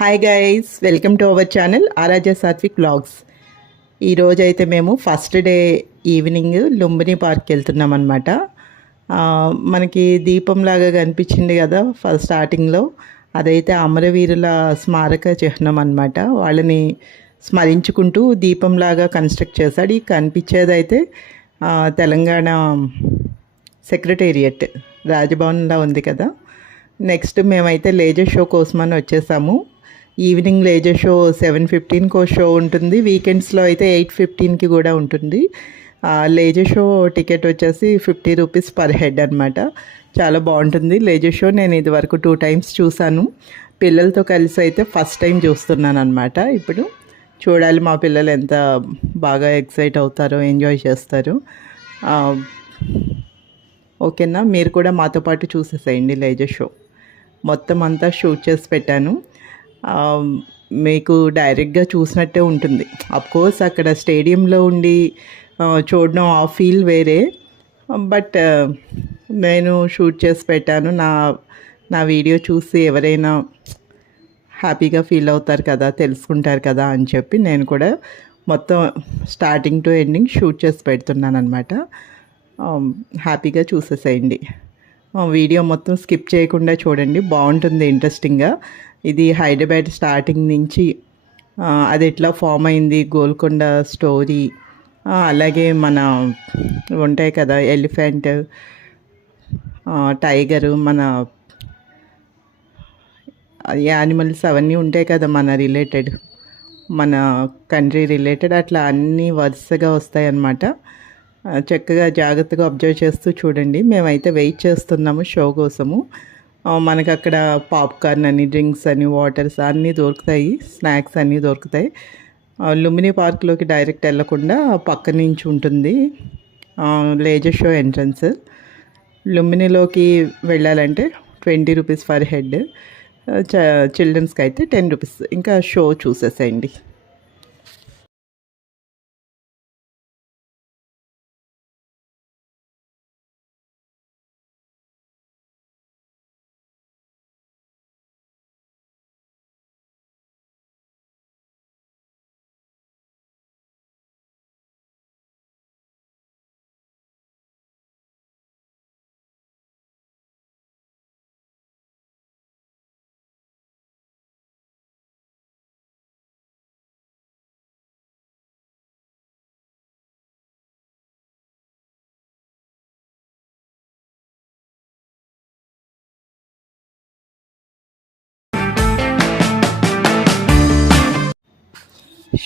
Hi guys, welcome to our channel Aaradhya Satvik vlogs. ఈరోజు అయితే మేము ఫస్ట్ డే ఈవినింగ్ లుంబిని పార్క్కి వెళ్తున్నాం అనమాట. మనకి దీపంలాగా కనిపించింది కదా ఫస్ట్ స్టార్టింగ్లో, అదైతే అమరవీరుల స్మారక చిహ్నం అనమాట. వాళ్ళని స్మరించుకుంటూ దీపంలాగా కన్స్ట్రక్ట్ చేశాడు. ఈ కనిపించేదైతే తెలంగాణ సెక్రటేరియట్ రాజభవన్లా ఉంది కదా. నెక్స్ట్ మేమైతే లేజర్ షో కోసమని వచ్చేసాము. ఈవినింగ్ లేజర్ షో 7:15 షో ఉంటుంది. వీకెండ్స్లో అయితే 8:15కి కూడా ఉంటుంది. లేజర్ షో టికెట్ వచ్చేసి 50 రూపీస్ పర్ హెడ్ అనమాట. చాలా బాగుంటుంది లేజర్ షో. నేను ఇది వరకు 2 టైమ్స్ చూశాను. పిల్లలతో కలిసి అయితే ఫస్ట్ టైం చూస్తున్నాను అనమాట. ఇప్పుడు చూడాలి మా పిల్లలు ఎంత బాగా ఎక్సైట్ అవుతారో, ఎంజాయ్ చేస్తారు. ఓకేనా, మీరు కూడా మాతో పాటు చూసేసేయండి లేజర్ షో. మొత్తం అంతా షూట్ చేసి పెట్టాను. మీకు డైరెక్ట్గా చూసినట్టే ఉంటుంది. అఫ్కోర్స్ అక్కడ స్టేడియంలో ఉండి చూడడం ఆ ఫీల్ వేరే, బట్ నేను షూట్ చేసి పెట్టాను. నా వీడియో చూసి ఎవరైనా హ్యాపీగా ఫీల్ అవుతారు కదా, తెలుసుకుంటారు కదా అని చెప్పి నేను కూడా మొత్తం స్టార్టింగ్ టు ఎండింగ్ షూట్ చేసి పెడుతున్నాను అనమాట. హ్యాపీగా చూసేసేయండి. వీడియో మొత్తం స్కిప్ చేయకుండా చూడండి, బాగుంటుంది, ఇంట్రెస్టింగ్గా. ఇది హైదరాబాద్ స్టార్టింగ్ నుంచి అది ఎట్లా ఫామ్ అయింది, గోల్కొండ స్టోరీ, అలాగే మన ఉంటాయి కదా ఎలిఫెంట్, టైగరు, మన యానిమల్స్ అవన్నీ ఉంటాయి కదా మన రిలేటెడ్, మన కంట్రీ రిలేటెడ్, అట్లా అన్నీ వరుసగా వస్తాయన్నమాట. చక్కగా జాగ్రత్తగా అబ్జర్వ్ చేస్తూ చూడండి. మేమైతే వెయిట్ చేస్తున్నాము షో కోసము. మనకు అక్కడ పాప్కార్న్ అని, డ్రింక్స్ అని, వాటర్స్ అన్నీ దొరుకుతాయి, స్నాక్స్ అన్నీ దొరుకుతాయి. లుంబిని పార్క్లోకి డైరెక్ట్ వెళ్ళకుండా పక్క నుంచి ఉంటుంది లేజర్ షో ఎంట్రన్స్. లుంబినిలోకి వెళ్ళాలంటే 20 రూపీస్ పర్ హెడ్, చిల్డ్రన్స్కి అయితే 10 రూపీస్. ఇంకా షో చూసేసేయండి.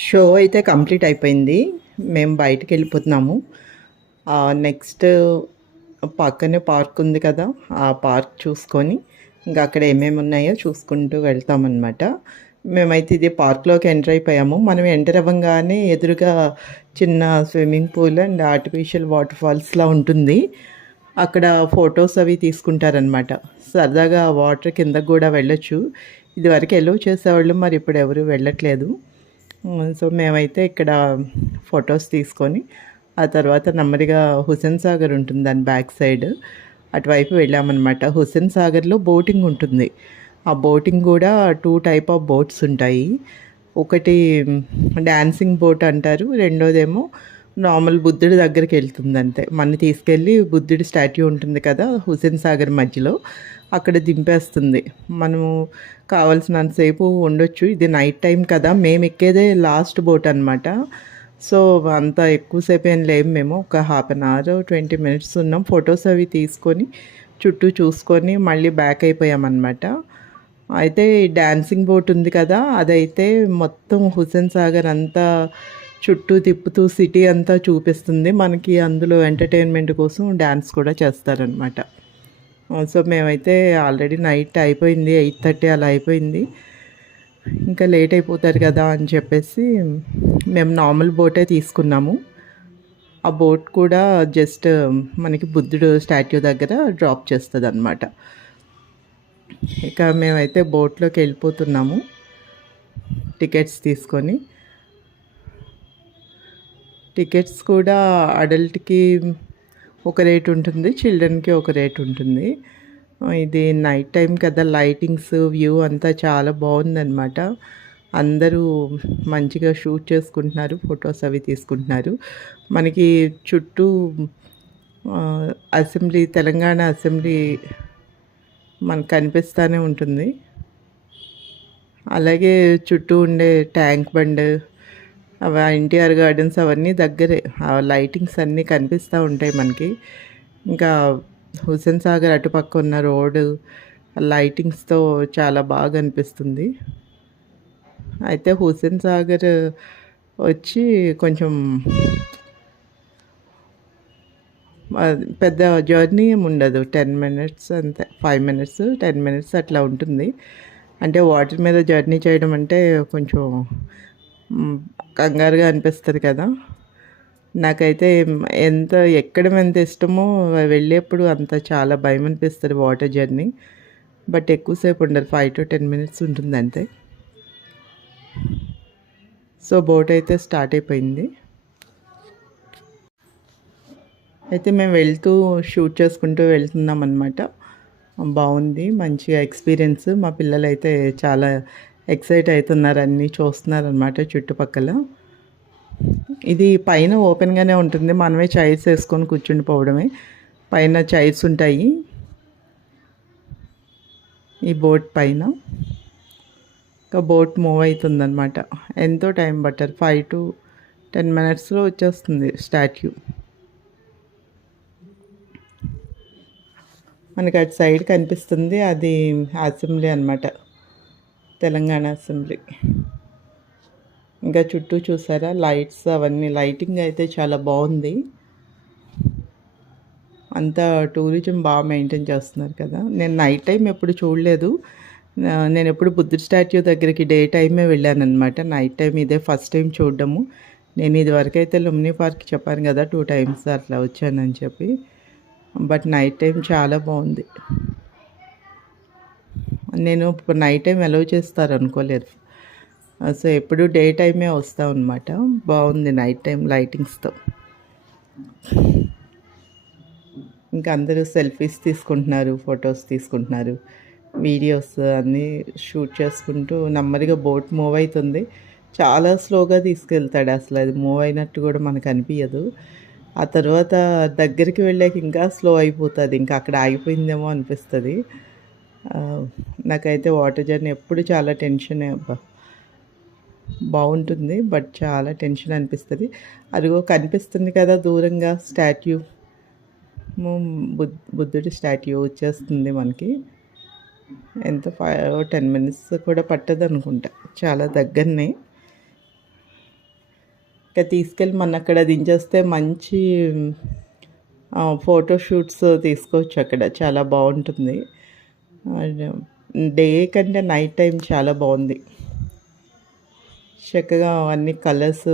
షో అయితే కంప్లీట్ అయిపోయింది. మేము బయటికి వెళ్ళిపోతున్నాము. నెక్స్ట్ పక్కనే పార్క్ ఉంది కదా, ఆ పార్క్ చూసుకొని ఇంకా అక్కడ ఏమేమి ఉన్నాయో చూసుకుంటూ వెళ్తామన్నమాట. మేమైతే ఇది పార్క్లోకి ఎంటర్ అయిపోయాము. మనం ఎంటర్ అవ్వగానే ఎదురుగా చిన్న swimming pool and artificial water ఫాల్స్లా ఉంటుంది. అక్కడ ఫొటోస్ అవి తీసుకుంటారనమాట. సరదాగా వాటర్ కిందకు కూడా వెళ్ళొచ్చు. ఇదివరకు ఎల్లో చేసేవాళ్ళు, మరి ఇప్పుడు ఎవరు వెళ్ళట్లేదు. సో మేమైతే ఇక్కడ ఫొటోస్ తీసుకొని ఆ తర్వాత నెమ్మదిగా హుస్సేన్ సాగర్ ఉంటుంది దాని బ్యాక్ సైడ్, అటువైపు వెళ్ళామన్నమాట. హుస్సేన్ సాగర్లో బోటింగ్ ఉంటుంది. ఆ బోటింగ్ కూడా 2 టైప్ ఆఫ్ బోట్స్ ఉంటాయి. ఒకటి డాన్సింగ్ బోట్ అంటారు, రెండోదేమో నార్మల్ బుద్ధుడి దగ్గరికి వెళ్తుంది అంతే. మన తీసుకెళ్ళి బుద్ధుడి స్టాట్యూ ఉంటుంది కదా హుస్సేన్ సాగర్ మధ్యలో, అక్కడ దింపేస్తుంది. మనము కావాల్సినంతసేపు ఉండొచ్చు. ఇది నైట్ టైం కదా, మేము ఎక్కేదే లాస్ట్ బోట్ అనమాట. సో అంత ఎక్కువసేపు ఏం లేము, మేము ఒక 1/2 అవర్ 20 మినిట్స్ ఉన్నాం. ఫొటోస్ అవి తీసుకొని చుట్టూ చూసుకొని మళ్ళీ బ్యాక్ అయిపోయామన్నమాట. అయితే డాన్సింగ్ బోట్ ఉంది కదా, అదైతే మొత్తం హుస్సేన్ సాగర్ అంతా చుట్టూ తిప్పుతూ సిటీ అంతా చూపిస్తుంది మనకి. అందులో ఎంటర్టైన్మెంట్ కోసం డ్యాన్స్ కూడా చేస్తారనమాట. సో మేమైతే ఆల్రెడీ నైట్ అయిపోయింది, 8:30 అలా అయిపోయింది. ఇంకా లేట్ అయిపోతారు కదా అని చెప్పేసి మేము నార్మల్ బోటే తీసుకున్నాము. ఆ బోట్ కూడా జస్ట్ మనకి బుద్ధుడు స్టాట్యూ దగ్గర డ్రాప్ చేస్తుంది అనమాట. ఇక మేమైతే బోట్లోకి వెళ్ళిపోతున్నాము టికెట్స్ తీసుకొని. టికెట్స్ కూడా అడల్ట్కి ఒక రేట్ ఉంటుంది, చిల్డ్రన్కి ఒక రేట్ ఉంటుంది. ఇది నైట్ టైం కదా, లైటింగ్స్ వ్యూ అంతా చాలా బాగుందన్నమాట. అందరూ మంచిగా షూట్ చేసుకుంటున్నారు, ఫొటోస్ అవి తీసుకుంటున్నారు. మనకి చుట్టూ అసెంబ్లీ, తెలంగాణ అసెంబ్లీ మనకు కనిపిస్తూనే ఉంటుంది. అలాగే చుట్టూ ఉండే ట్యాంక్ బండ్, అవి ఎన్టీఆర్ గార్డెన్స్ అవన్నీ దగ్గరే. ఆ లైటింగ్స్ అన్నీ కనిపిస్తూ ఉంటాయి మనకి. ఇంకా హుస్సేన్ సాగర్ అటుపక్క ఉన్న రోడ్డు లైటింగ్స్తో చాలా బాగా అనిపిస్తుంది. అయితే హుస్సేన్ సాగర్ వచ్చి కొంచెం పెద్ద జర్నీ ఏమి ఉండదు, 10 మినిట్స్ అంతే, 5 మినిట్స్ 10 మినిట్స్ అట్లా ఉంటుంది. అంటే వాటర్ మీద జర్నీ చేయడం అంటే కొంచెం కంగారుగా అనిపిస్తుంది కదా. నాకైతే ఎక్కడం ఎంత ఇష్టమో వెళ్ళేప్పుడు అంత చాలా భయం అనిపిస్తుంది వాటర్ జర్నీ. బట్ ఎక్కువసేపు ఉండదు, 5 to 10 మినిట్స్ ఉంటుంది అంతే. సో బోట్ అయితే స్టార్ట్ అయిపోయింది. అయితే మేము వెళ్తూ షూట్ చేసుకుంటూ వెళ్తున్నాం అన్నమాట. బాగుంది, మంచిగా ఎక్స్పీరియన్స్. మా పిల్లలు అయితే చాలా ఎక్సైట్ అవుతున్నారు, అన్నీ చూస్తున్నారు అన్నమాట చుట్టుపక్కల. ఇది పైన ఓపెన్గానే ఉంటుంది, మనమే చైర్స్ వేసుకొని కూర్చుండిపోవడమే. పైన చైర్స్ ఉంటాయి ఈ బోట్ పైన. ఇంకా బోట్ మూవ్ అవుతుందన్నమాట. ఎంతో టైం పట్టారు, 5 to 10 మినిట్స్లో వచ్చేస్తుంది స్టాట్యూ. మనకి అటు సైడ్ కనిపిస్తుంది, అది అసెంబ్లీ అన్నమాట, తెలంగాణ అసెంబ్లీ. ఇంకా చుట్టూ చూసారా లైట్స్ అవన్నీ, లైటింగ్ అయితే చాలా బాగుంది. అంతా టూరిజం బాగా మెయింటైన్ చేస్తున్నారు కదా. నేను నైట్ టైం ఎప్పుడు చూడలేదు. నేను ఎప్పుడు బుద్ధుడి స్టాట్యూ దగ్గరికి డే టైమే వెళ్ళానమాట. నైట్ టైం ఇదే ఫస్ట్ టైం చూడడము. నేను ఇది వరకైతే లుమ్ని పార్క్ చెప్పాను కదా, 2 times అట్లా వచ్చానని చెప్పి. బట్ నైట్ టైం చాలా బాగుంది. నేను నైట్ టైం అలౌ చేస్తారు అనుకోలేదు. సో ఎప్పుడు డే టైమే వస్తాం అనమాట. బాగుంది నైట్ టైం లైటింగ్స్తో. ఇంకా అందరూ సెల్ఫీస్ తీసుకుంటున్నారు, ఫొటోస్ తీసుకుంటున్నారు, వీడియోస్ అన్నీ షూట్ చేసుకుంటూ నెమ్మదిగా బోట్ మూవ్ అవుతుంది. చాలా స్లోగా తీసుకెళ్తాడు, అసలు అది మూవ్ అయినట్టు కూడా మనకు అనిపించదు. ఆ తర్వాత దగ్గరికి వెళ్ళాక ఇంకా స్లో అయిపోతుంది, ఇంకా అక్కడ ఆగిపోయిందేమో అనిపిస్తుంది. నాకైతే వాటర్ జర్నీ ఎప్పుడు చాలా టెన్షనే అబ్బా. బాగుంటుంది బట్ చాలా టెన్షన్ అనిపిస్తుంది. అదిగో కనిపిస్తుంది కదా దూరంగా స్టాట్యూ, బుద్ధుడి స్టాట్యూ వచ్చేస్తుంది మనకి. ఎంత 5-10 మినిట్స్ కూడా పట్టదు అనుకుంటా, చాలా దగ్గరనే. ఇంకా తీసుకెళ్ళి మన అక్కడ దించేస్తే మంచి ఫోటోషూట్స్ తీసుకోవచ్చు అక్కడ, చాలా బాగుంటుంది. డే కంటే నైట్ టైం చాలా బాగుంది. చక్కగా అన్ని కలర్స్,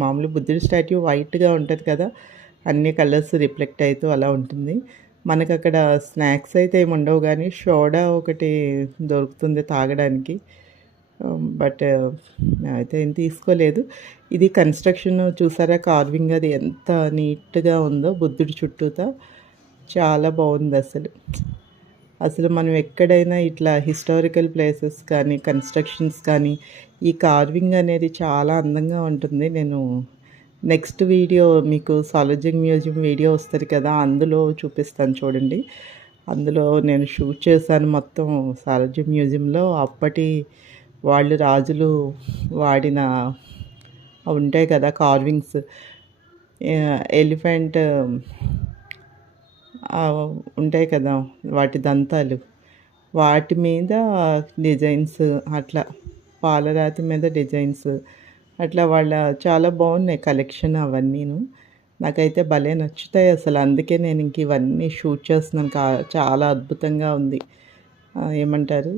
మామూలు బుద్ధుడి స్టాట్యూ వైట్గా ఉంటుంది కదా, అన్ని కలర్స్ రిఫ్లెక్ట్ అవుతూ అలా ఉంటుంది. మనకు అక్కడ స్నాక్స్ అయితే ఏమి ఉండవు, కానీ సోడా ఒకటి దొరుకుతుంది తాగడానికి. బట్ అయితే ఏం తీసుకోలేదు. ఇది కన్స్ట్రక్షన్ చూసారా, కార్వింగ్ అది ఎంత నీట్గా ఉందో బుద్ధుడి చుట్టూతా, చాలా బాగుంది అసలు. అసలు మనం ఎక్కడైనా ఇట్లా హిస్టారికల్ ప్లేసెస్ కానీ కన్స్ట్రక్షన్స్ కానీ ఈ కార్వింగ్ అనేది చాలా అందంగా ఉంటుంది. నేను నెక్స్ట్ వీడియో మీకు సాలార్జంగ్ మ్యూజియం వీడియో వస్తుంది కదా, అందులో చూపిస్తాను చూడండి. అందులో నేను షూట్ చేశాను మొత్తం సాలార్జంగ్ మ్యూజియంలో. అప్పటి వాళ్ళు రాజులు వాడిన ఉంటాయి కదా కార్వింగ్స్, ఎలిఫెంట్ ఉంటాయి కదా వాటి దంతాలు, వాటి మీద డిజైన్స్, అట్లా పాలరాతి మీద డిజైన్స్, అట్లా వాళ్ళ చాలా బాగున్నాయి కలెక్షన్ అవన్నీను. నాకైతే భలే నచ్చుతాయి అసలు, అందుకే నేను ఇంక ఇవన్నీ షూట్ చేస్తున్నాను. చాలా అద్భుతంగా ఉంది. ఏమంటారు,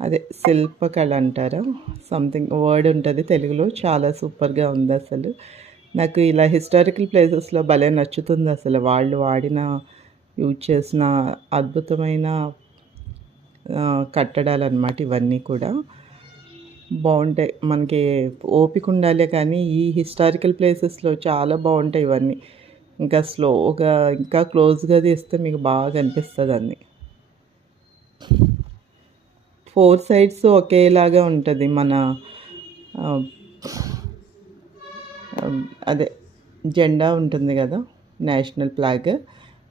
అదే శిల్పకళ అంటారా, సంథింగ్ వర్డ్ ఉంటుంది తెలుగులో. చాలా సూపర్గా ఉంది అసలు. నాకు ఇలా హిస్టారికల్ ప్లేసెస్లో భలే నచ్చుతుంది అసలు. వాళ్ళు వాడిన, యూజ్ చేసిన అద్భుతమైన కట్టడాలు అన్నమాట ఇవన్నీ కూడా. బాగుంటాయి, మనకి ఓపిక ఉండాలి కానీ ఈ హిస్టారికల్ ప్లేసెస్లో చాలా బాగుంటాయి ఇవన్నీ. ఇంకా స్లోగా ఇంకా క్లోజ్గా తీస్తే మీకు బాగా కనిపిస్తుంది అన్ని. 4 సైడ్స్ ఒకేలాగా ఉంటుంది మన అదే జెండా ఉంటుంది కదా, నేషనల్ ఫ్లాగ్.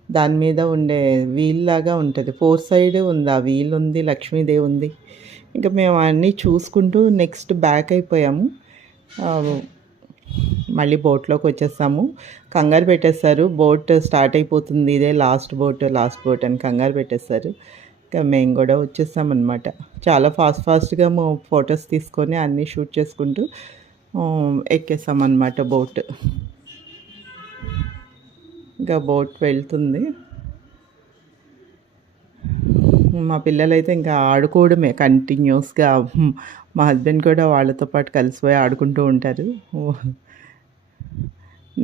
దాని మీద ఉండే వీల్ లాగా ఉంటుంది. 4 సైడ్ ఉంది, ఆ వీల్ ఉంది, లక్ష్మీదేవి ఉంది. ఇంకా మేము అన్నీ చూసుకుంటూ నెక్స్ట్ బ్యాక్ అయిపోయాము. మళ్ళీ బోట్లోకి వచ్చేసాము. కంగారు పెట్టేస్తారు, బోట్ స్టార్ట్ అయిపోతుంది, ఇదే లాస్ట్ బోట్ అని కంగారు పెట్టేస్తారు. ఇంకా మేము కూడా వచ్చేసామన్నమాట. చాలా ఫాస్ట్గా ఫొటోస్ తీసుకొని అన్నీ షూట్ చేసుకుంటూ ఎక్కేసామన్నమాట బోట్. ఇంకా బోట్ వెళ్తుంది. మా పిల్లలైతే ఇంకా ఆడుకోవడమే కంటిన్యూస్గా. మా హస్బెండ్ కూడా వాళ్ళతో పాటు కలిసిపోయి ఆడుకుంటూ ఉంటారు.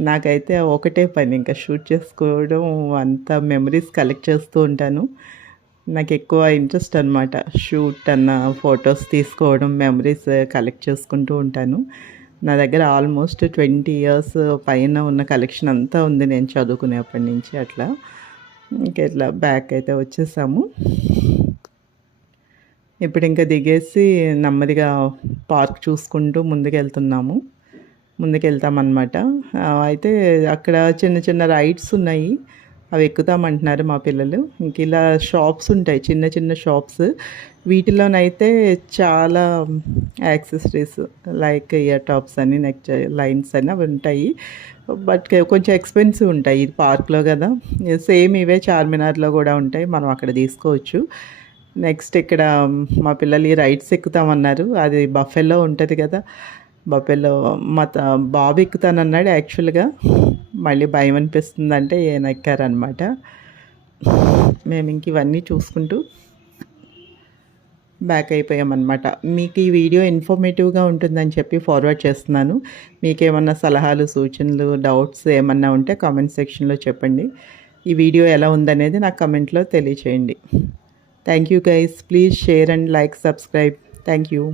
నాకైతే ఒకటే పని, ఇంకా షూట్ చేసుకోవడం, అంత మెమరీస్ కలెక్ట్ చేస్తూ ఉంటాను. నాకు ఎక్కువ ఇంట్రెస్ట్ అనమాట, షూట్ అన్న ఫొటోస్ తీసుకోవడం, మెమరీస్ కలెక్ట్ చేసుకుంటూ ఉంటాను. నా దగ్గర ఆల్మోస్ట్ 20 ఇయర్స్ పైన ఉన్న కలెక్షన్ అంతా ఉంది, నేను చదువుకునేప్పటి నుంచి అట్లా. ఇంకెట్లా బ్యాక్ అయితే వచ్చేసాము. ఇప్పుడు ఇంకా దిగేసి నెమ్మదిగా పార్క్ చూసుకుంటూ ముందుకెళ్తామన్నమాట. అయితే అక్కడ చిన్న చిన్న రైడ్స్ ఉన్నాయి, అవి ఎక్కుతామంటున్నారు మా పిల్లలు. ఇంక ఇలా షాప్స్ ఉంటాయి, చిన్న చిన్న షాప్స్. వీటిలోనైతే చాలా యాక్సెసరీస్ లైక్ ఇయర్ టాప్స్ అని, నెక్ లైన్స్ అని అవి ఉంటాయి. బట్ కొంచెం ఎక్స్పెన్సివ్ ఉంటాయి. ఇది పార్క్లో కదా, సేమ్ ఇవే చార్మినార్లో కూడా ఉంటాయి, మనం అక్కడ తీసుకోవచ్చు. నెక్స్ట్ ఇక్కడ మా పిల్లలు ఈ రైడ్స్ ఎక్కుతామన్నారు. అది బఫెలో ఉంటుంది కదా, బఫెలో మా బాబు ఎక్కుతానన్నాడు యాక్చువల్గా. మళ్ళీ భయం అనిపిస్తుందంటే ఈయన ఎక్కారనమాట. మేము ఇంక ఇవన్నీ చూసుకుంటూ బ్యాక్ అయిపోయామన్నమాట. మీకు ఈ వీడియో ఇన్ఫర్మేటివ్గా ఉంటుందని చెప్పి ఫార్వర్డ్ చేస్తున్నాను. మీకేమన్నా సలహాలు, సూచనలు, డౌట్స్ ఏమన్నా ఉంటే కామెంట్ సెక్షన్లో చెప్పండి. ఈ వీడియో ఎలా ఉందనేది నాకు కమెంట్లో తెలియచేయండి. Thank you guys. Please share and like, subscribe. Thank you.